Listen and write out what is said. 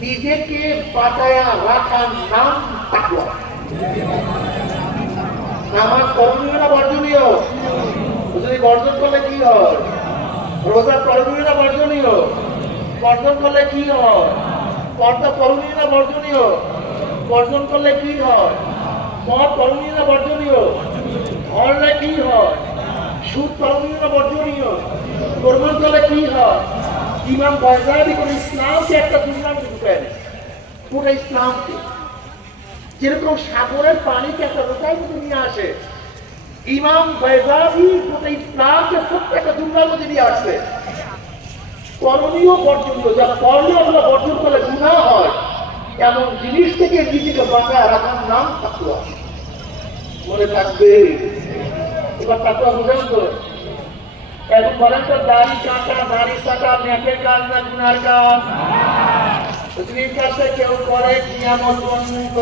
নিজেকে বাঁচায়া রাখার নাম তাকওয়া। নামাজ করণীয় না বর্জনীয়। যদি বর্জন করলে কি হয়? রোজা করণীয় না বর্জনীয়। বর্জন করলে কি হয়? পর্দা করণীয় না বর্জনীয়। বর্জন করলে কি হয়? মদ করণীয় না বর্জনীয়। ধরলে কি হয়? সুদ করণীয় না বর্জনীয়। কোরবান করলে কি হয়? ইমাম বয়জারি করে ইসলামকে একটা দুর্নাম পুরো ইসলামকে যেরকম সাগরের পানিকে একটা রোটাই নিয়ে আসে, ইমাম বেজাবি গোটা ইসলামকে প্রত্যেকটা দুর্নার মধ্যে নিয়ে আসছে করণীয় করণীয়গুলো বর্জন করলে গুণা হয়, এমন জিনিস থেকে নিজেকে বাঁচায় রাখার নাম তাকুয়া মনে থাকবে? এবার তাকুয়া বুঝেন তো। এখন বলেন তো দাড়ি কাটা দাড়ি কাটা, নেকের কাজ না, গুনার কাজ। কাজটা কেউ করে পর্যন্ত